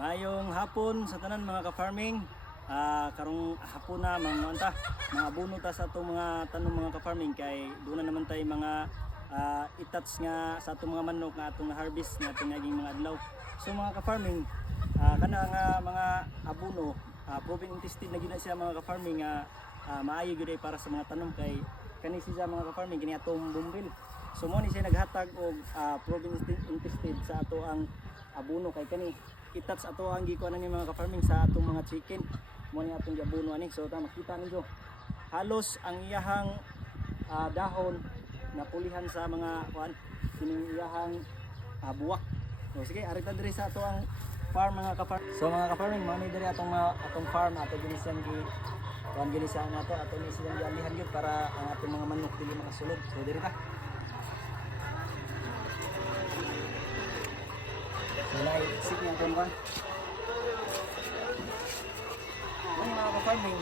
Mayong hapon sa tanan mga ka-farming. Karong hapon na mga abono ta sa atong mga tanong mga ka-farming kay doon na naman tayo mga itats nga sa atong mga manok nga atong harvest nga atong naging mga adlaw. So mga ka-farming, kana nga mga abono, proven intestine na gid na siya mga ka-farming nga maayo gyud para sa mga tanom kay kani siya mga ka-farming kini atong bumbil. So mo ni siya naghatag og proven intestine sa ato ang abono kay kani itats ato ang gikuan ni mga ka-farming sa atong mga chicken mo ni atong abono ani. So ta makita ninyo halos ang iyahang dahon na pulihan sa mga kuan kining iyahang buwak. So sige arita diri sa ato ang farm mga ka-farm. So mga ka-farming mo ni diri atong farm ato ginisan gi kuan ginisan nato ato ni silang gialihan gyud para ang atong mga manok dili makasulod. So diri ta. Mulai isip niya kung kan mga ka-farming,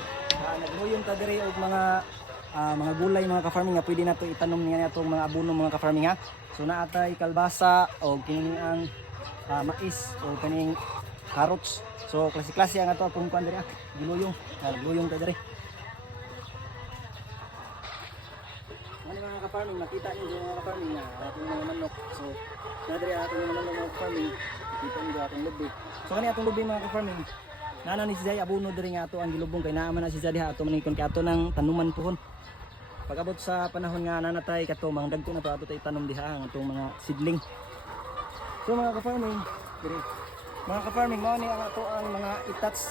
nagluyong ta diri og mga gulay mga ka-farming nga pwede nato itanom niya atong mga abono mga ka-farming ha. So naatay kalbasa o kining ang mais o kining carrots. So klase-klase ang ato atong kuan diri giluyong. Nagluyong ta diri. Mga ka-farming, makita niyo mga ka-farming na atong mga manok. So nadiri atong mga manok mga ka-farming. Kita niyo atong lubi. So kani atong lubi mga ka-farming. Nana ni siya abono diri nga ato ang gilubong kay naa man na siya diha ato manikon kay ato nang tanuman pohon. Pag-abot sa panahon nga nanatay kato mga dagko na to ato tay tanom diha ang atong mga seedling. So mga ka-farming, diri. Mga ka-farming, mao ni ang ato ang mga itats.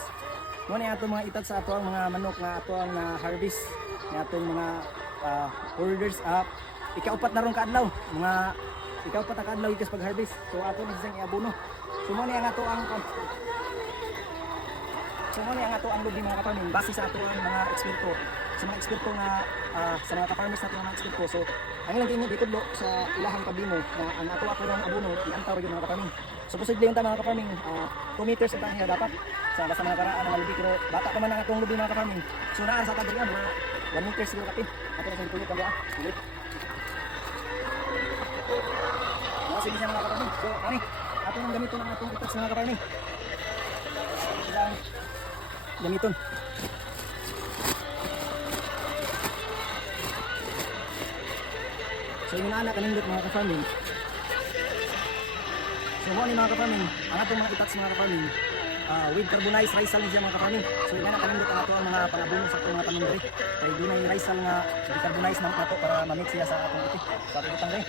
Mao ni ato mga itats sa ato ang mga manok nga ato ang na-harvest. Nga atong mga orders ikaupat na ron ka adlaw. Mga ikaupat na ka adlaw ikas pag-harvest. So ato ni siyang iabono. So mao ni ang ato ang lubi mga ka-farming base sa ato ang mga eksperto. Sa mga eksperto nga sa mga ka-farmers natin mga eksperto. So ang ilang tingin ikudlo sa ilahang pablino na ang ato ang abono iantaw gyud mga ka-farming. So posible yung mga ka-farming 2 meters ang tahiya dapat sa basta mga karaan ng lubi pero bata pa man ang atong lubi mga ka-farming. So naa sa tabi mga 1 meter siguro kapin. Ato na tuloy pala sige. Sige siya mga ka-farming. So ani ato nang gamito ng atong itats mga ka-farming. Gamiton. So yung anak kanindot mga ka-farming. So mo ni mga ka-farming, ang atong mga itats mga ka-farming, with carbonized risal ni siya mga ka-farming. So yung anak kanindot ang ato ang mga pangabono sa atong mga tanom diri. Kay dunay risal nga decarbonized na ato para ma-mix siya sa atong iti. Sa atong utang diri.